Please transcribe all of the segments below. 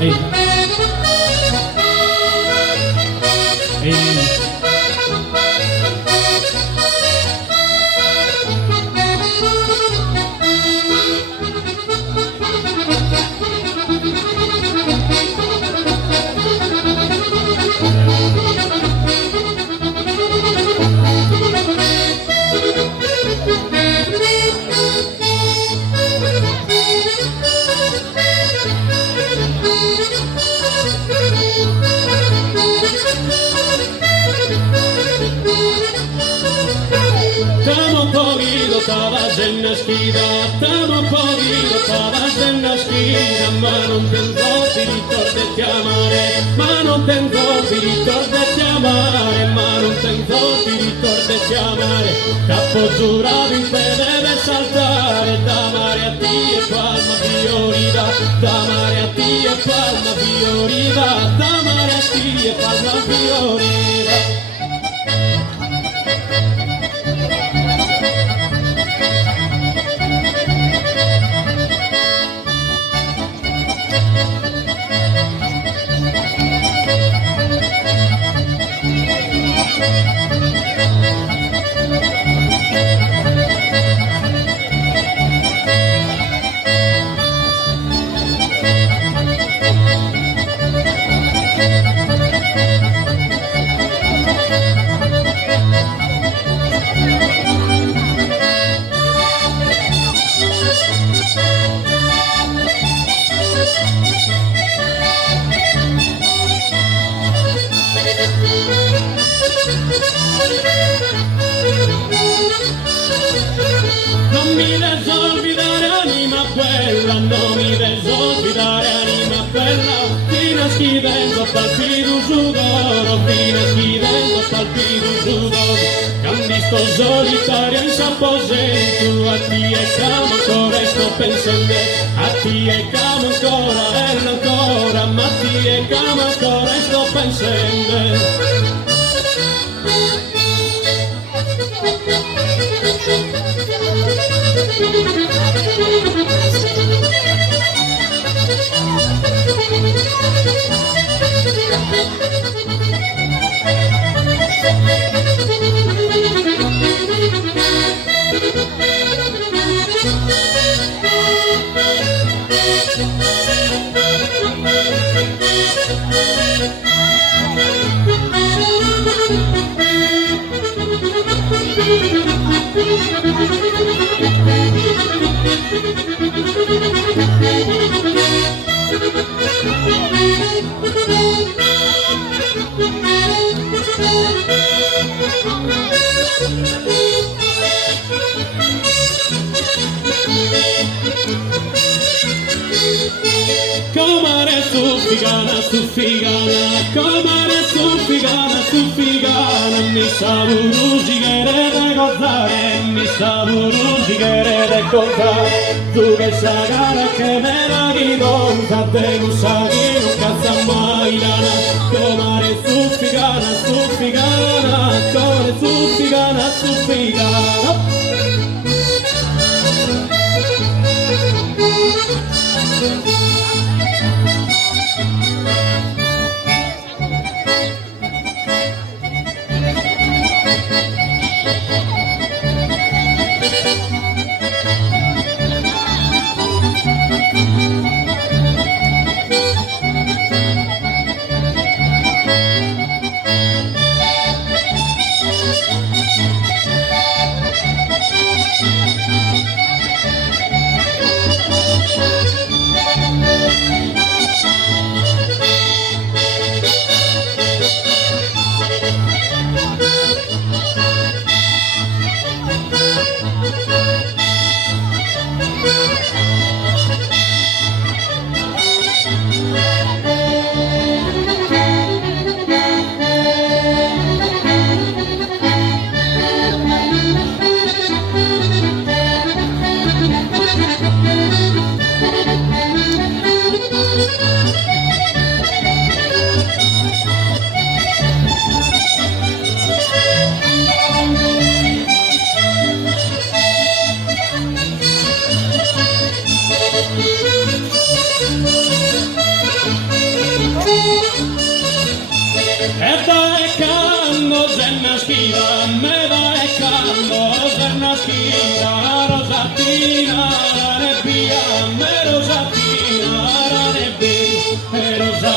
Ehi. Ehi. Tamo poquito, estabas en la esquina, tamo poquito, estabas en la esquina, ma non tengo diritto de te amare, ma non tengo diritto de te amare, ma non tengo diritto de te amare, capo giurato in te deve saltare, da mare a ti e palma fiorita, da mare a ti e palma fiorita, da mare a ti e palma fiorita. Non mi desolvidare anima bella, non mi desolvidare anima bella, fino a scrivendo palpito su d'oro, fino a scrivendo palpito su d'oro, cambi sto solitario in s'apposento, a ti e camo ancora e sto pensando, a ti e camo ancora e ancora, ma a ti e camo ancora e sto pensando. Comare stuffigana, comare stuffigana, mi sa burusichere da cozzare, mi sa burusichere da cozzare, tu che sa cara che me la ridonza, te non sa che non cazza mai lana, comare stuffigana, comare stuffigana. dai quando se ne schiva, me dai quando se ne schiva, rosatina la nebbia, me rosatina la nebbia, rosa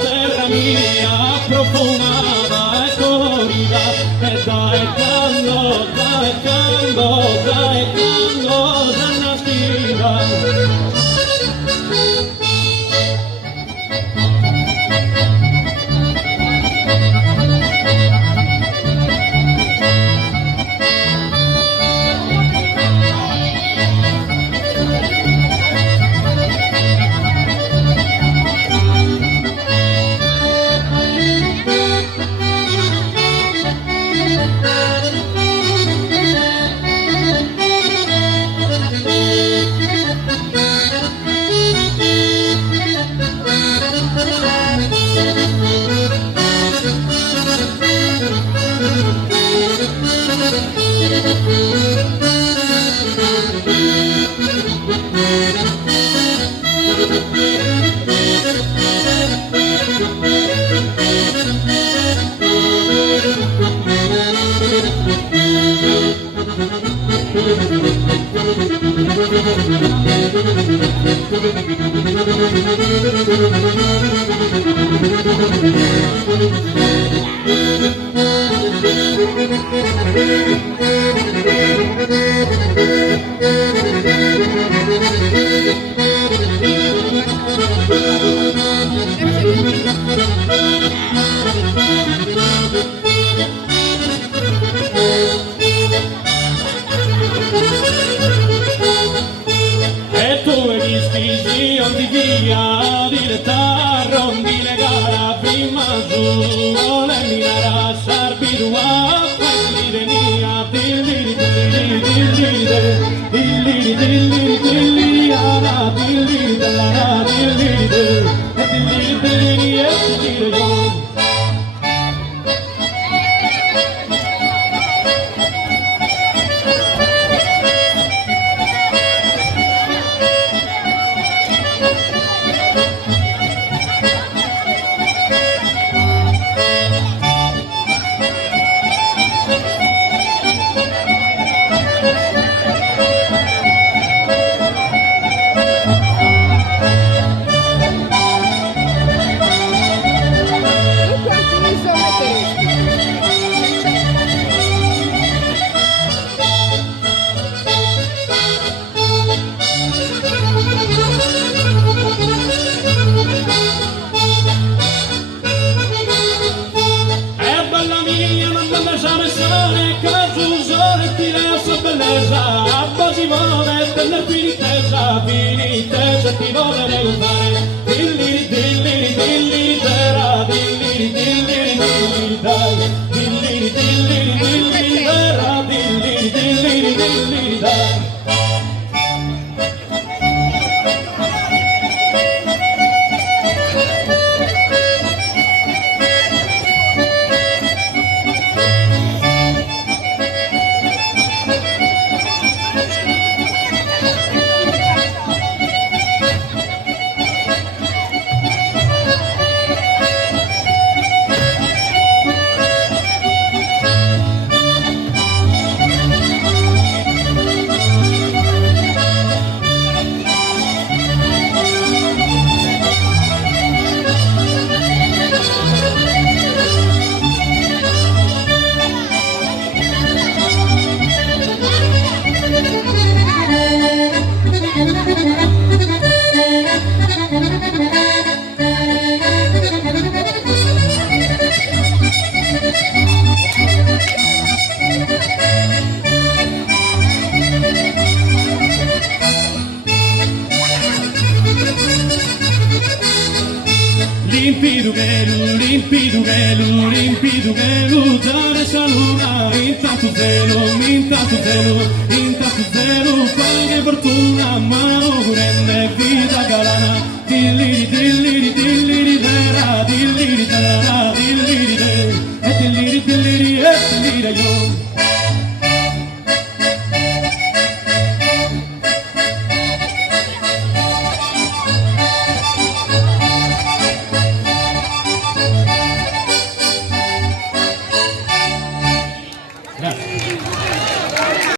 terra mia, profumata e colorita, e dai quando se ne schiva. limpido gelu, dare saluna, intanto zero, qualche fortuna, ma ora